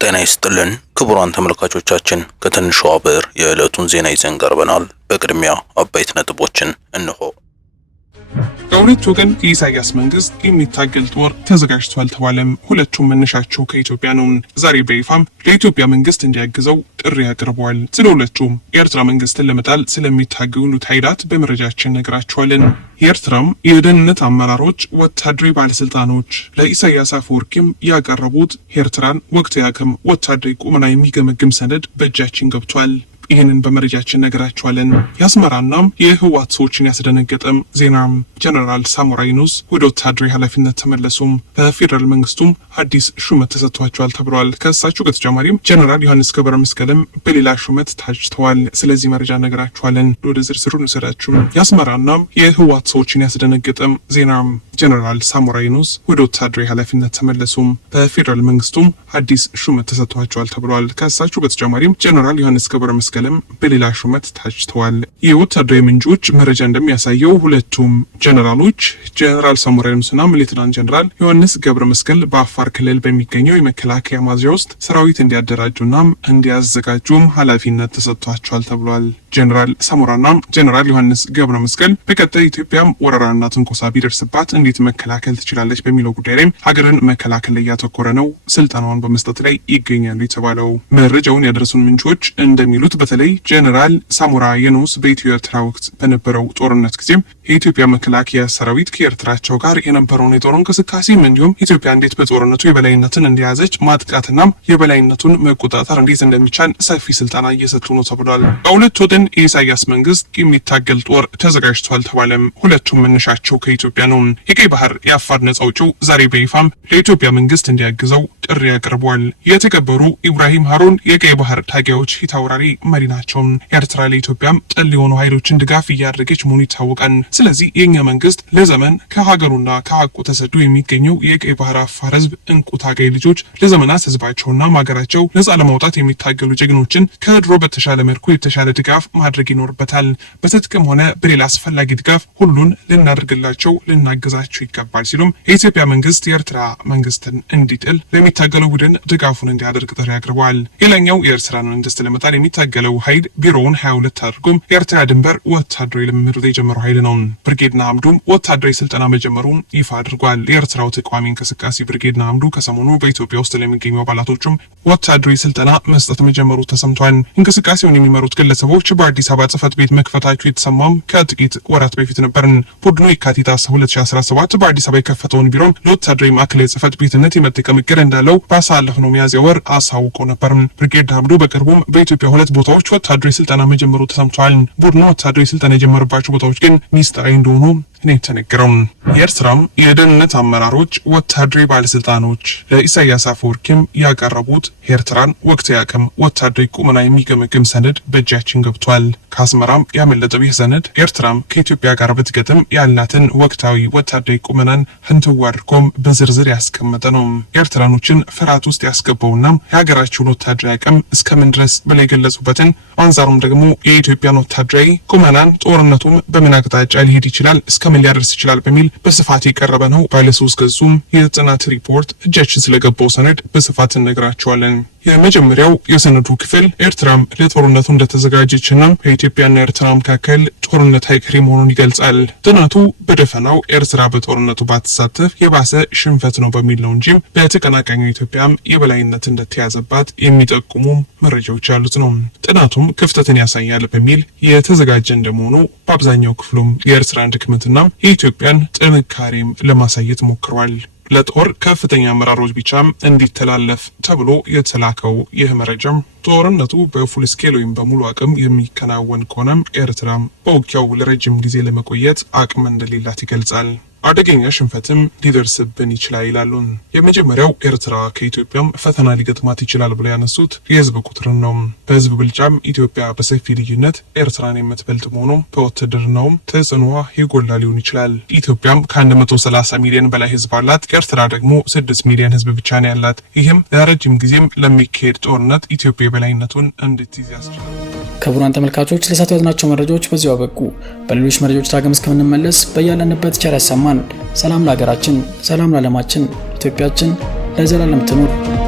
ጤና ይስጥልን ክቡራን ተመልካቾቻችን፣ ከትንሿ ብዕር የዕለቱን ዜና ይዘን ቀርበናል። በቅድሚያ አበይት ነጥቦችን እንሆ። ከሁለት ወገን የኢሳያስ መንግስት የሚታገል ጦር ተዘጋጅቷል ተባለም። ሁለቱም መነሻቸው ከኢትዮጵያ ነው። ዛሬ በይፋም ለኢትዮጵያ መንግስት እንዲያግዘው ጥሪ አቅርበዋል። ስለ ሁለቱም የኤርትራ መንግስትን ለመጣል ስለሚታገሉት ኃይላት በመረጃችን ነግራቸዋለን። የኤርትራም የደህንነት አመራሮች፣ ወታደራዊ ባለስልጣኖች ለኢሳያስ አፈወርቂም ያቀረቡት ኤርትራን ወቅታዊ አቅም፣ ወታደራዊ ቁመና የሚገመግም ሰነድ በእጃችን ገብቷል። ይህንን በመረጃችን ነገራቸዋለን። የአስመራና የህወሓት ሰዎችን ያስደነገጠም ዜናም ጀነራል ሳሞራ የኑስ ወደ ወታደራዊ ኃላፊነት ተመለሱም። በፌዴራል መንግስቱም አዲስ ሹመት ተሰጥቷቸዋል ተብሏል። ከእሳቸው በተጨማሪም ጀነራል ዮሐንስ ገብረ መስቀልም በሌላ ሹመት ታጭተዋል። ስለዚህ መረጃ ነገራቸዋለን። ወደ ዝርዝሩ እንሰዳችሁ። የአስመራና የህወሓት ሰዎችን ያስደነገጠም ዜናም ጀነራል ሳሞራ የኑስ ወደ ወታደራዊ ኃላፊነት ተመለሱም። በፌዴራል መንግስቱም አዲስ ሹመት ተሰጥቷቸዋል ተብሏል። ከእሳቸው በተጨማሪም ጀነራል ዮሐንስ ገብረ መስቀል በሌላ ሹመት ታጭተዋል። የወታደራዊ ምንጮች መረጃ እንደሚያሳየው ሁለቱም ጀነራሎች ጀነራል ሳሞራ የኑስና ሌተናንት ጀነራል ዮሐንስ ገብረ መስቀል በአፋር ክልል በሚገኘው የመከላከያ ማዝዣ ውስጥ ሰራዊት እንዲያደራጁና እንዲያዘጋጁም ኃላፊነት ተሰጥቷቸዋል ተብሏል። ጀነራል ሳሞራና ጀነራል ዮሐንስ ገብረ መስቀል በቀጣይ ኢትዮጵያም ወረራና ትንኮሳ ቢደርስባት እንዴት መከላከል ትችላለች በሚለው ጉዳይ ላይ ሀገርን መከላከል ላይ ያተኮረ ነው ስልጠናውን በመስጠት ላይ ይገኛሉ የተባለው። መረጃውን ያደረሱን ምንጮች እንደሚሉት በተለይ ጀነራል ሳሞራ የኑስ በኢትዮ ኤርትራ ወቅት በነበረው ጦርነት ጊዜም የኢትዮጵያ መከላከያ ሰራዊት ከኤርትራቸው ጋር የነበረውን የጦር እንቅስቃሴም እንዲሁም ኢትዮጵያ እንዴት በጦርነቱ የበላይነትን እንደያዘች ማጥቃትና የበላይነቱን መቆጣጠር እንዴት እንደሚቻል ሰፊ ስልጠና እየሰጡ ነው ተብሏል። በሁለት ወገን የኢሳያስ መንግስት የሚታገል ጦር ተዘጋጅቷል ተባለም። ሁለቱም መነሻቸው ከኢትዮጵያ ነው። የቀይ ባህር የአፋር ነጻ አውጪው ዛሬ በይፋም ለኢትዮጵያ መንግስት እንዲያግዘው ጥሪ አቅርቧል። የተከበሩ ኢብራሂም ሃሩን የቀይ ባህር ታጋዮች ፊታውራሪ መሪ ናቸው። ኤርትራ ለኢትዮጵያም ጥል የሆኑ ኃይሎችን ድጋፍ እያደረገች መሆኑ ይታወቃል። ስለዚህ የኛ መንግስት ለዘመን ከሀገሩና ከሀቁ ተሰዶ የሚገኘው የቀይ ባህር አፋር ህዝብ እንቁ ታጋይ ልጆች ለዘመናት ህዝባቸውና ሀገራቸው ነጻ ለማውጣት የሚታገሉ ጀግኖችን ከድሮ በተሻለ መልኩ የተሻለ ድጋፍ ማድረግ ይኖርበታል። በትጥቅም ሆነ በሌላ አስፈላጊ ድጋፍ ሁሉን ልናደርግላቸው ልናገዛቸው ይገባል ሲሉም የኢትዮጵያ መንግስት የኤርትራ መንግስትን እንዲጥል ለሚታገለው ቡድን ድጋፉን እንዲያደርግ ጥሪ አቅርበዋል። ሌላኛው የኤርትራን መንግስት ለመጣል የሚታገለው ኃይል ቢሮውን 22 አድርጎም የኤርትራ ድንበር ወታደራዊ ልምምድ የጀመረው ኃይል ነው። ብርጌድ ንሓመዱ ወታደራዊ ስልጠና መጀመሩን ይፋ አድርጓል። የኤርትራው ተቃዋሚ እንቅስቃሴ ብርጌድ ንሓመዱ ከሰሞኑ በኢትዮጵያ ውስጥ ለሚገኙ አባላቶቹም ወታደራዊ ስልጠና መስጠት መጀመሩ ተሰምቷል። እንቅስቃሴውን የሚመሩት ግለሰቦች በአዲስ አበባ ጽህፈት ቤት መክፈታቸው የተሰማም ከጥቂት ወራት በፊት ነበር። ቡድኑ የካቲት 2017 በአዲስ አበባ የከፈተውን ቢሮን ለወታደራዊ ማዕከላዊ ጽህፈት ቤትነት የመጠቀም እቅድ እንዳለው ባሳለፍነው ሚያዝያ ወር አሳውቆ ነበር። ብርጌድ ንሓመዱ በቅርቡም በኢትዮጵያ ሁለት ቦታዎች ወታደራዊ ስልጠና መጀመሩ ተሰምቷል። ቡድኑ ወታደራዊ ስልጠና የጀመረባቸው ቦታዎች ግን ሚስጥራዊ እንደሆኑ ነው የተነገረው። የኤርትራም የደህንነት አመራሮች፣ ወታደራዊ ባለስልጣኖች ለኢሳያስ አፈወርቂም ያቀረቡት ኤርትራን ወቅታዊ አቅም፣ ወታደራዊ ቁመና የሚገመግም ሰነድ በእጃችን ገብቷል። ከአስመራም ያመለጠው ይህ ሰነድ ኤርትራም ከኢትዮጵያ ጋር ብትገጥም ያላትን ወቅታዊ ወታደራዊ ቁመናን ህንተው አድርጎም በዝርዝር ያስቀመጠ ነው። ኤርትራኖችን ፍርሃት ውስጥ ያስገባውና የሀገራቸውን ወታደራዊ አቅም እስከምን ድረስ ብለው የገለጹበትን፣ አንጻሩም ደግሞ የኢትዮጵያን ወታደራዊ ቁመናን ጦርነቱም በምን አቅጣጫ ሊሄድ ይችላል እስከምን ሊያደርስ ይችላል በሚል በስፋት የቀረበ ነው። ባለሶስት ገጹም የጥናት ሪፖርት እጃችን ስለገባው ሰነድ በስፋት እነግራቸዋለን። የመጀመሪያው የሰነዱ ክፍል ኤርትራም ለጦርነቱ እንደተዘጋጀችና በኢትዮጵያና ኤርትራ መካከል ጦርነት አይቀሬ መሆኑን ይገልጻል። ጥናቱ በደፈናው ኤርትራ በጦርነቱ ባትሳተፍ የባሰ ሽንፈት ነው በሚል ነው እንጂ በተቀናቃኙ ኢትዮጵያም የበላይነት እንደተያዘባት የሚጠቁሙ መረጃዎች ያሉት ነው። ጥናቱም ክፍተትን ያሳያል በሚል የተዘጋጀ እንደመሆኑ በአብዛኛው ክፍሉም የኤርትራን ድክመትና የኢትዮጵያን ጥንካሬም ለማሳየት ሞክሯል። ለጦር ከፍተኛ አመራሮች ብቻም እንዲተላለፍ ተብሎ የተላከው ይህ መረጃም ጦርነቱ በፉል ስኬል ወይም በሙሉ አቅም የሚከናወን ከሆነም ኤርትራም በውጊያው ለረጅም ጊዜ ለመቆየት አቅም እንደሌላት ይገልጻል። አደገኛ ሽንፈትም ሊደርስብን ይችላል ይላሉ። የመጀመሪያው ኤርትራ ከኢትዮጵያም ፈተና ሊገጥማት ይችላል ብለው ያነሱት የህዝብ ቁጥርን ነው። በህዝብ ብልጫም ኢትዮጵያ በሰፊ ልዩነት ኤርትራን የምትበልጥ መሆኑ በውትድርናውም ተጽዕኖዋ የጎላ ሊሆን ይችላል። ኢትዮጵያም ከ130 ሚሊዮን በላይ ህዝብ አላት። ኤርትራ ደግሞ 6 ሚሊዮን ህዝብ ብቻ ነው ያላት። ይህም ለረጅም ጊዜም ለሚካሄድ ጦርነት ኢትዮጵያ የበላይነቱን እንድትይዝ ያስችላል። ክቡራን ተመልካቾች ለሰዓቱ ያዝናቸው መረጃዎች በዚሁ አበቁ። በሌሎች መረጃዎች ዳግም እስከምንመለስ በያለንበት ቸር ያሰማን። ሰላም ለሀገራችን፣ ሰላም ለዓለማችን። ኢትዮጵያችን ለዘላለም ትኑር።